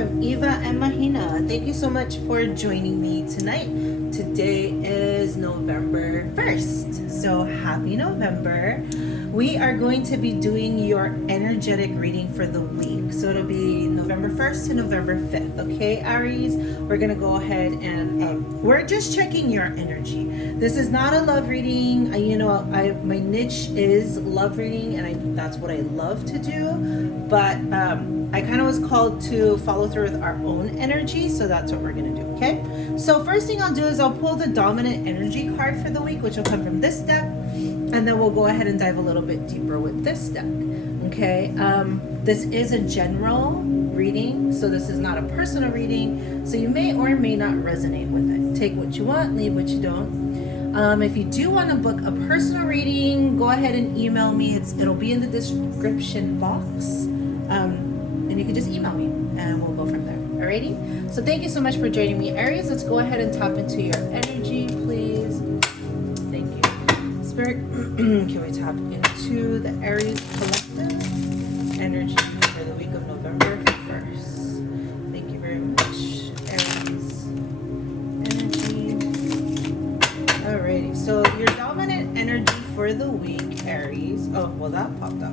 from Eva and Mahina. Thank you so much for joining me tonight. Today is November 1st, so happy November. We are going to be doing your energetic reading for the week. So it'll be November 1st to November 5th, okay, Aries? We're going to go ahead and we're just checking your energy. This is not a love reading. My niche is love reading, and that's what I love to do. But I kind of was called to follow through with our own energy, so that's what we're going to do, okay? So first thing I'll do is I'll pull the dominant energy card for the week, which will come from this deck. And then we'll go ahead and dive a little bit deeper with this deck, okay? This is a general reading, so this is not a personal reading, so you may or may not resonate with it. Take what you want, leave what you don't. If you do want to book a personal reading, go ahead and email me. It'll be in the description box, and you can just email me, and we'll go from there. Alrighty? So thank you so much for joining me, Aries. Let's go ahead and tap into your energy, please. Spirit, can we tap into the Aries collective energy for the week of November 1st? Thank you very much, Aries energy. Alrighty, so your dominant energy for the week, Aries. Oh, well, that popped up.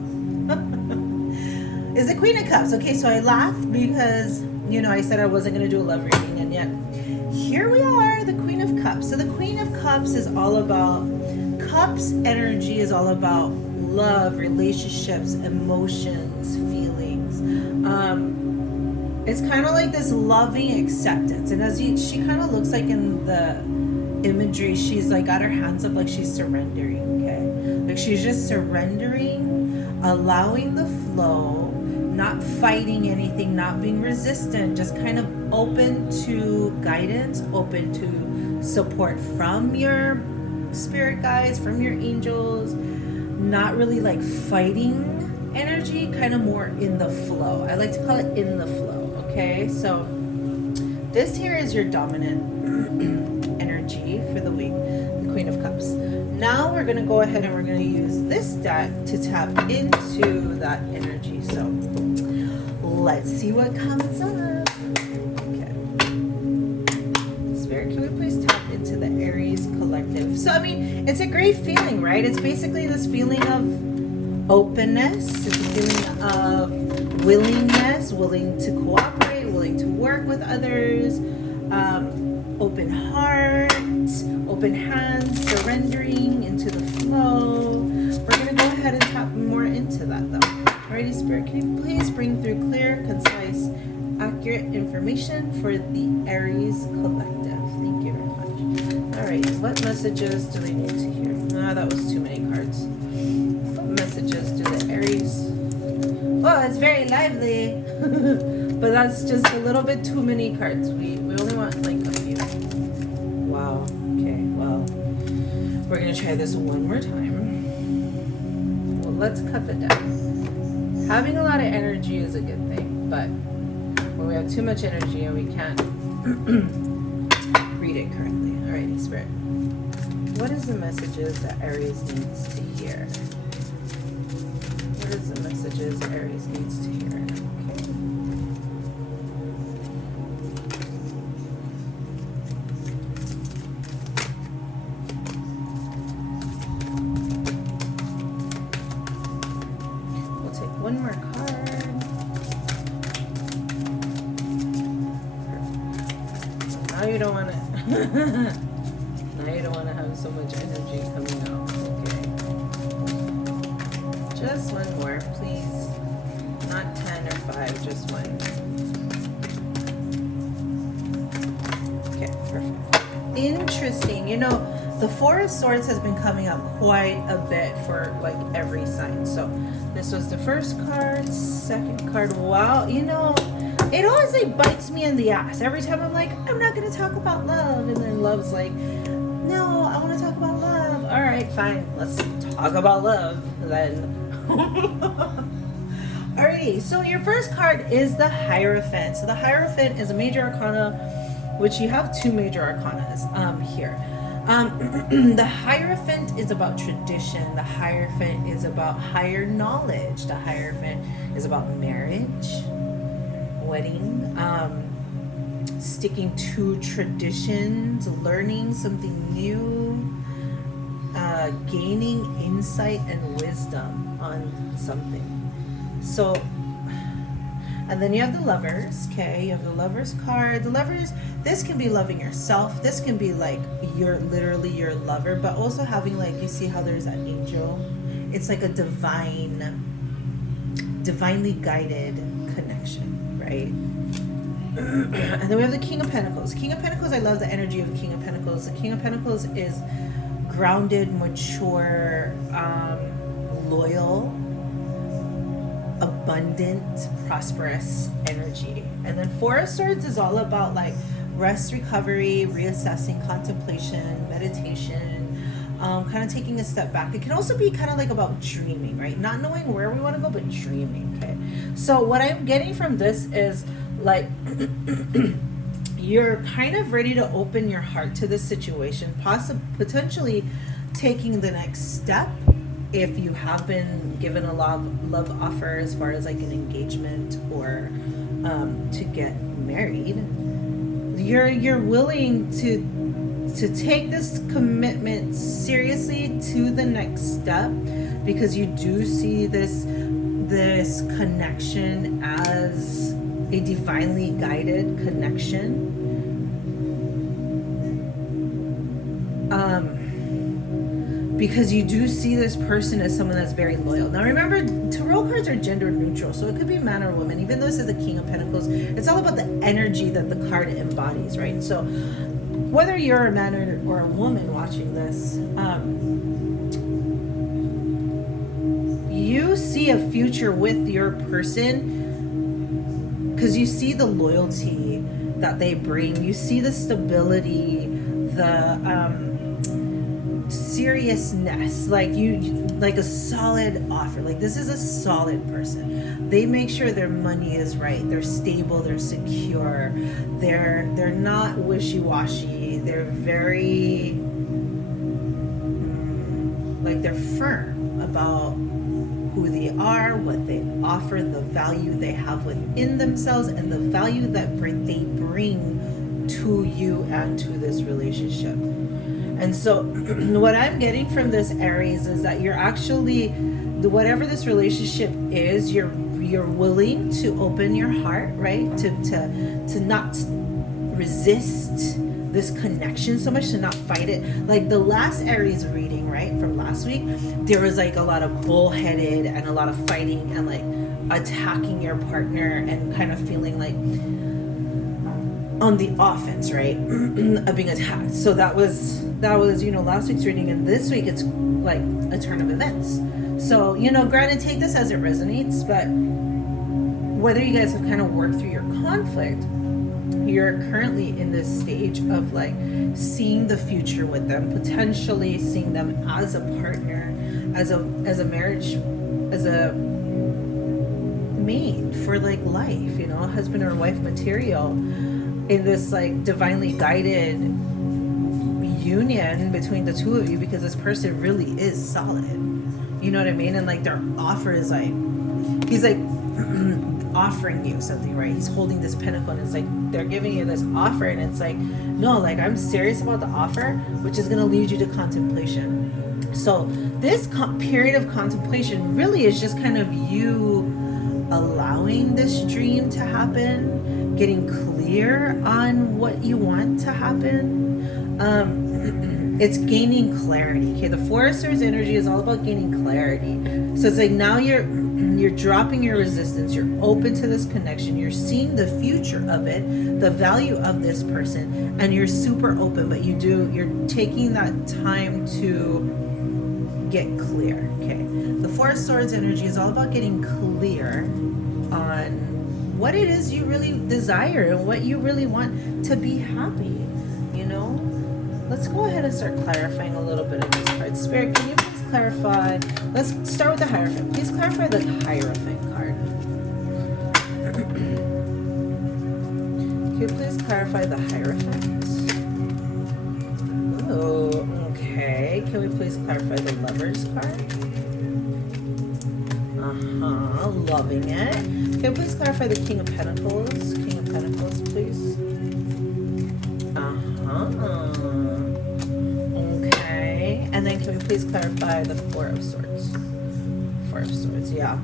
Is the Queen of Cups. Okay, so I laughed because, I said I wasn't going to do a love reading, and yet here we are, the Queen of Cups. So the Queen of Cups is all about Cups energy is all about love, relationships, emotions, feelings. It's kind of like this loving acceptance. And as she kind of looks like in the imagery, she's like got her hands up like she's surrendering, okay? Like she's just surrendering, allowing the flow, not fighting anything, not being resistant, just kind of open to guidance, open to support from your spirit guides, from your angels, not really like fighting energy, kind of more in the flow. I like to call it in the flow, okay? So this here is your dominant energy for the week, the Queen of Cups. Now we're going to go ahead and we're going to use this deck to tap into that energy. So let's see what comes up. Can we please tap into the Aries collective? So, it's a great feeling, right? It's basically this feeling of openness. It's a feeling of willingness, willing to cooperate, willing to work with others, open heart, open hands, surrendering into the flow. We're going to go ahead and tap more into that, though. Alrighty, Spirit, can you please bring through clear, concise, accurate information for the Aries collective? Thank you very much. Alright, what messages do we need to hear? That was too many cards. What messages do the Aries... Well, it's very lively. But that's just a little bit too many cards. We only want like a few. Wow. Okay, well, we're going to try this one more time. Well, let's cut the deck. Having a lot of energy is a good thing, but when we have too much energy and we can't read it correctly. Alrighty, Spirit. What is the messages that Aries needs to hear? What is the messages Aries needs to hear? Okay. We'll take one more card. Now you don't want to now you don't want to have so much energy coming out. Okay. Just one more, please. Not 10 or 5, just one. Okay, perfect. Interesting. The Four of Swords has been coming up quite a bit for like every sign. So this was the first card, second card. Wow, it always like bites me in the ass. Every time I'm like, I'm not going to talk about love. And then love's like, no, I want to talk about love. All right, fine. Let's talk about love then. Alrighty, so your first card is the Hierophant. So the Hierophant is a major arcana, which you have two major arcanas here. The Hierophant is about tradition. The Hierophant is about higher knowledge. The Hierophant is about marriage. wedding, sticking to traditions, learning something new, gaining insight and wisdom on something. So, and then you have the Lovers, okay? You have the Lovers card. The Lovers, this can be loving yourself. This can be like you're literally your lover, but also having like, you see how there's that angel? It's like a divinely guided connection, right? And then we have the King of Pentacles. King of Pentacles, I love the energy of the King of Pentacles. The King of Pentacles is grounded, mature, loyal, abundant, prosperous energy. And then Four of Swords is all about like rest, recovery, reassessing, contemplation, meditation, kind of taking a step back. It can also be kind of like about dreaming, right? Not knowing where we want to go, but dreaming, okay? So what I'm getting from this is like you're kind of ready to open your heart to this situation, potentially taking the next step if you have been given a love offer as far as like an engagement or to get married. You're willing to take this commitment seriously to the next step, because you do see this connection as a divinely guided connection. Because you do see this person as someone that's very loyal. Now remember, tarot cards are gender neutral, so it could be man or woman. Even though this is the King of Pentacles, it's all about the energy that the card embodies, right? So whether you're a man or a woman watching this, you see a future with your person because you see the loyalty that they bring. You see the stability, the seriousness, like like a solid offer. Like this is a solid person. They make sure their money is right. They're stable. They're secure. They're not wishy-washy. They're very like they're firm about who they are, what they offer, the value they have within themselves, and the value that they bring to you and to this relationship. And so what I'm getting from this, Aries, is that you're actually, whatever this relationship is, you're willing to open your heart, right? To not resist this connection so much, to not fight it. Like the last Aries reading, right, from last week, there was like a lot of bullheaded and a lot of fighting and like attacking your partner and kind of feeling like on the offense, right? Of being attacked. So that was last week's reading, and this week it's like a turn of events. So granted, take this as it resonates, but whether you guys have kind of worked through your conflict, you're currently in this stage of like seeing the future with them, potentially seeing them as a partner, as a marriage, as a mate for like life, husband or wife material, in this like divinely guided union between the two of you, because this person really is solid. You know what I mean? And like their offer is like, he's like offering you something, right? He's holding this pentacle, and it's like they're giving you this offer, and it's like, no, like I'm serious about the offer, which is going to lead you to contemplation. So this period of contemplation really is just kind of you allowing this dream to happen, getting clear on what you want to happen. It's gaining clarity. Okay, the Four of Swords energy is all about gaining clarity. So it's like now you're dropping your resistance. You're open to this connection. You're seeing the future of it, the value of this person, and you're super open. But you're taking that time to get clear. Okay, the Four of Swords energy is all about getting clear on what it is you really desire and what you really want to be happy. Let's go ahead and start clarifying a little bit of these cards. Spirit, can you please clarify? Let's start with the Hierophant. Please clarify the Hierophant card. Can you please clarify the Hierophant? Oh, okay. Can we please clarify the Lover's card? Loving it. Can you please clarify the King of Pentacles? King of Pentacles, please. Okay. And then can we please clarify the Four of Swords? Four of Swords, yeah.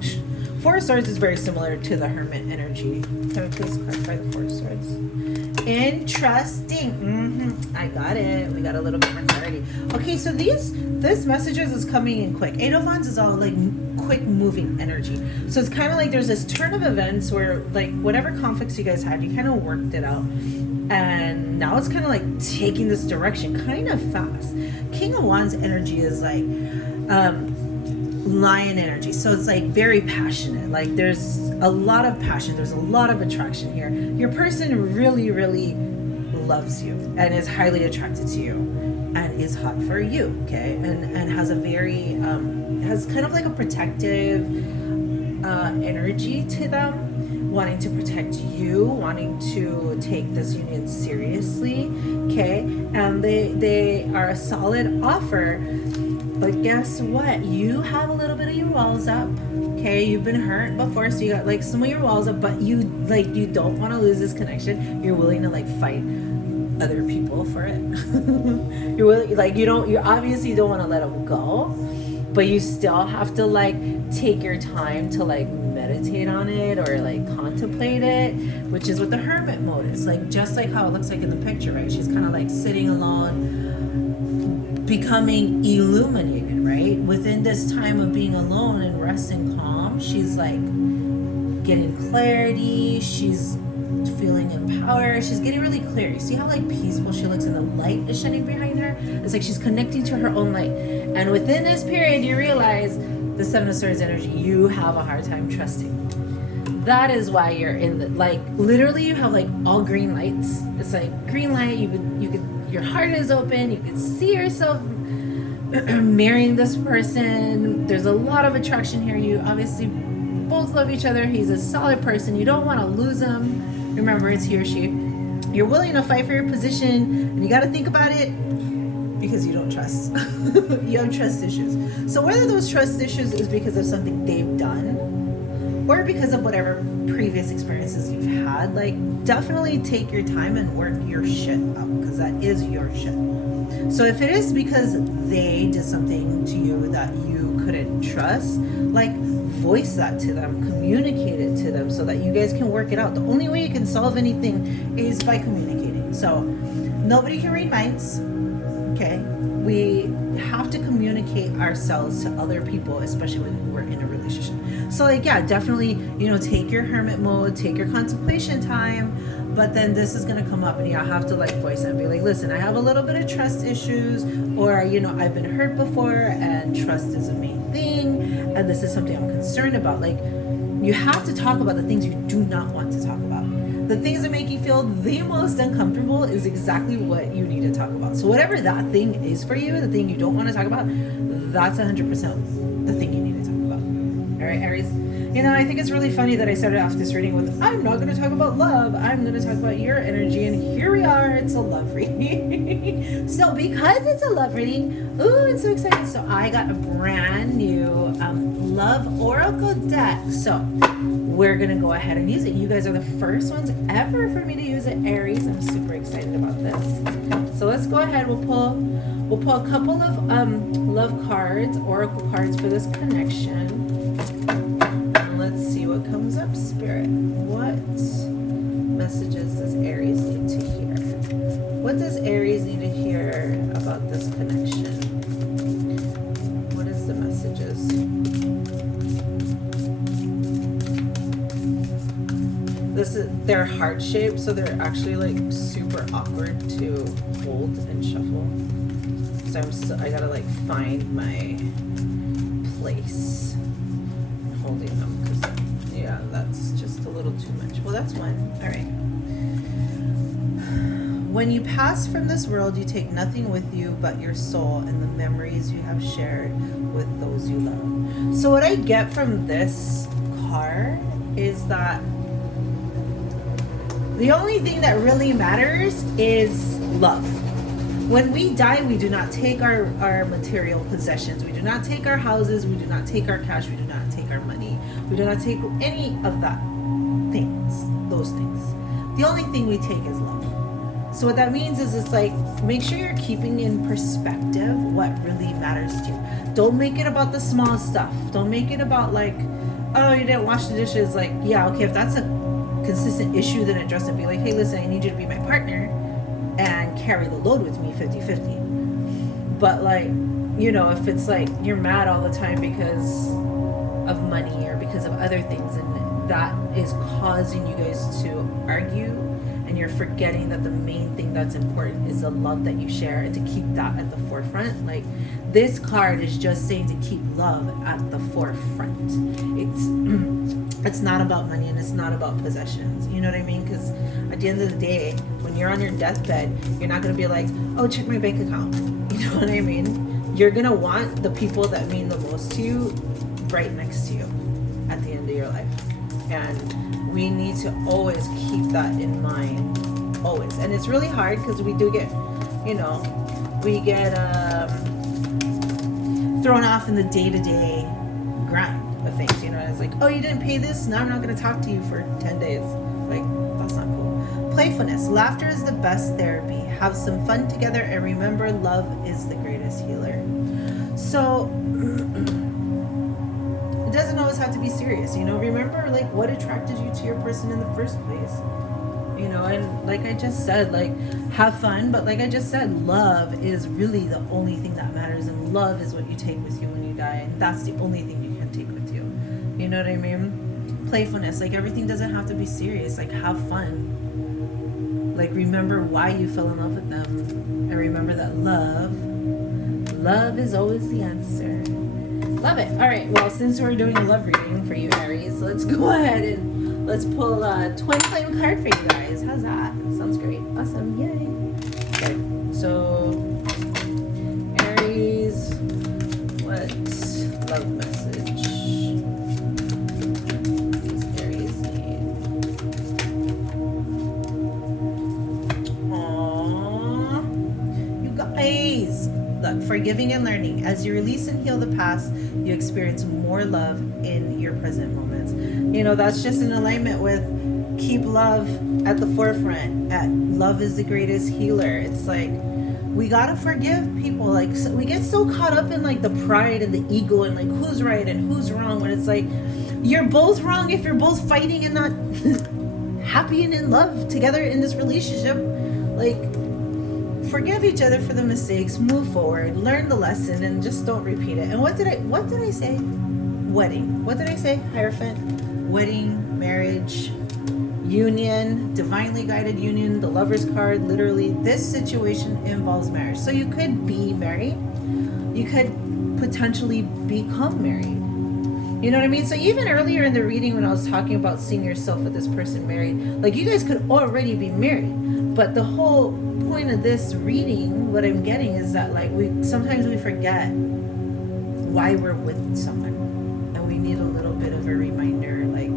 Four of Swords is very similar to the Hermit energy. Can we please clarify the Four of Swords? Interesting. I got it. We got a little bit more clarity. Okay, so this messages is coming in quick. Eight of Wands is all like quick moving energy. So it's kind of like there's this turn of events where like whatever conflicts you guys had, you kind of worked it out. And now it's kind of like taking this direction kind of fast. King of Wands energy is like lion energy. So it's like very passionate. Like there's a lot of passion. There's a lot of attraction here. Your person really, really loves you and is highly attracted to you and is hot for you. Okay. And has a very, has kind of like a protective energy to them, wanting to protect you, wanting to take this union seriously. Okay. And they are a solid offer. But guess what? You have a little bit of your walls up. Okay, you've been hurt before, so you got like some of your walls up, but you don't want to lose this connection. You're willing to like fight other people for it. You're willing, like you obviously don't want to let them go, but you still have to like take your time to like meditate on it or like contemplate it, which is what the hermit mode is. Like just like how it looks like in the picture, right? She's kind of like sitting alone, becoming illuminated, right? Within this time of being alone and rest and calm, she's like getting clarity, she's feeling empowered, she's getting really clear. You see how like peaceful she looks and the light is shining behind her? It's like she's connecting to her own light. And within this period, you realize the Seven of Swords energy, you have a hard time trusting. That is why you're in the, like, literally you have like all green lights. It's like green light, you could your heart is open, you can see yourself marrying this person. There's a lot of attraction here. You obviously both love each other. He's a solid person. You don't want to lose him. Remember, it's he or she. You're willing to fight for your position, and you got to think about it because you don't trust. You have trust issues. So whether those trust issues is because of something they've done or because of whatever previous experiences you've had, like definitely take your time and work your shit out, because that is your shit. So if it is because they did something to you that you couldn't trust, like voice that to them, communicate it to them so that you guys can work it out. The only way you can solve anything is by communicating. So nobody can read minds, okay? We have to communicate ourselves to other people, especially when we're in a relationship. So like, yeah, definitely, take your hermit mode, take your contemplation time, but then this is going to come up and you have to like voice it and be like, listen, I have a little bit of trust issues, or, I've been hurt before and trust is a main thing. And this is something I'm concerned about. Like, you have to talk about the things you do not want to talk about. The things that make you feel the most uncomfortable is exactly what you need to talk about. So whatever that thing is for you, the thing you don't want to talk about, that's 100% the thing you need to talk about. All right, Aries? I think it's really funny that I started off this reading with, I'm not going to talk about love. I'm going to talk about your energy. And here we are. It's a love reading. So because it's a love reading, ooh, I'm so excited. So I got a brand new love oracle deck. So we're going to go ahead and use it. You guys are the first ones ever for me to use it, Aries. I'm super excited about this. So let's go ahead. We'll pull a couple of love cards, oracle cards for this connection. Let's see what comes up, Spirit. What messages does Aries need to hear? What does Aries need to hear about this connection? What is the messages? They're heart-shaped, so they're actually like super awkward to hold and shuffle. So I gotta like find my place holding them, because yeah, that's just a little too much. Well, that's one. All right. When you pass from this world, you take nothing with you but your soul and the memories you have shared with those you love. So what I get from this card is that the only thing that really matters is love. When we die, we do not take our material possessions. We do not take our houses. We do not take our cash. We do not take our money. We do not take any of that. the only thing we take is love. So what that means is it's like, make sure you're keeping in perspective what really matters to you. Don't make it about the small stuff. Don't make it about like, oh, you didn't wash the dishes. Like, yeah, okay, if that's a consistent issue, then address it. Be like, hey, listen, I need you to be my partner and carry the load with me 50-50. But like, you know, if it's like you're mad all the time because of money or because of other things, and that is causing you guys to argue, and you're forgetting that the main thing that's important is the love that you share, and to keep that at the forefront. Like, this card is just saying to keep love at the forefront. It's not about money, and it's not about possessions. You know what I mean? Because at the end of the day, when you're on your deathbed, you're not going to be like, oh, check my bank account. You know what I mean? You're going to want the people that mean the most to you right next to you at the end of your life. And we need to always keep that in mind, always. And it's really hard because we do get, you know, we get thrown off in the day-to-day grind of things. You know, it's like, oh, you didn't pay this, now I'm not going to talk to you for 10 days. Like, that's not cool. Playfulness. Laughter is the best therapy. Have some fun together, and remember, love is the greatest healer. So it doesn't always have to be serious, you know. Remember, like, what attracted you to your person in the first place, you know. And like I just said, like, have fun, but like I just said, love is really the only thing that matters, and love is what you take with you when you die, and that's the only thing you can take with you. You know what I mean? Playfulness, like, everything doesn't have to be serious. Like, have fun. Like, remember why you fell in love with them, and remember that love is always the answer. Love it. All right, well, since we're doing a love reading for you, Aries, let's go ahead and let's pull a twin flame card for you guys. How's that? Sounds great. Awesome. Yay. Okay, so Aries, what love message does Aries need? Aww, you guys. Look, forgiving and learning. As you release and heal the past, you experience more love in your present moments. You know, that's just in alignment with keep love at the forefront. Love is the greatest healer. It's like, we gotta forgive people. Like, so we get so caught up in like the pride and the ego and like who's right and who's wrong, when it's like, you're both wrong if you're both fighting and not happy and in love together in this relationship. Like, forgive each other for the mistakes, move forward, learn the lesson, and just don't repeat it. And what did I say? Wedding. What did I say? Hierophant, wedding, marriage, union, divinely guided union, the Lover's card. Literally, this situation involves marriage. So you could be married. You could potentially become married. You know what I mean? So even earlier in the reading, when I was talking about seeing yourself with this person married, like, you guys could already be married. But the whole point of this reading, what I'm getting is that, like, sometimes we forget why we're with someone, and we need a little bit of a reminder. Like,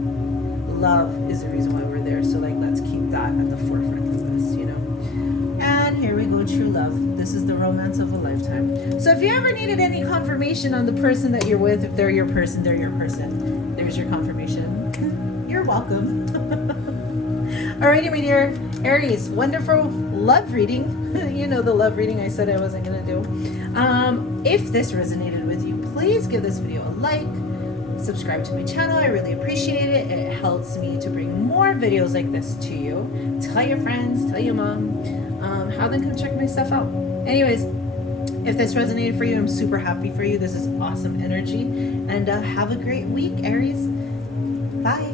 love is the reason why we're there. So, like, let's keep that at the forefront of us, you know. And here we go, true love. This is the romance of a lifetime. So if you ever needed any confirmation on the person that you're with, if they're your person, they're your person. There's your confirmation. You're welcome. Alrighty, my dear Aries, wonderful love reading. You know, the love reading I said I wasn't going to do. If this resonated with you, please give this video a like. Subscribe to my channel. I really appreciate it. It helps me to bring more videos like this to you. Tell your friends, tell your mom, have them come check my stuff out. Anyways, if this resonated for you, I'm super happy for you. This is awesome energy. And have a great week, Aries. Bye.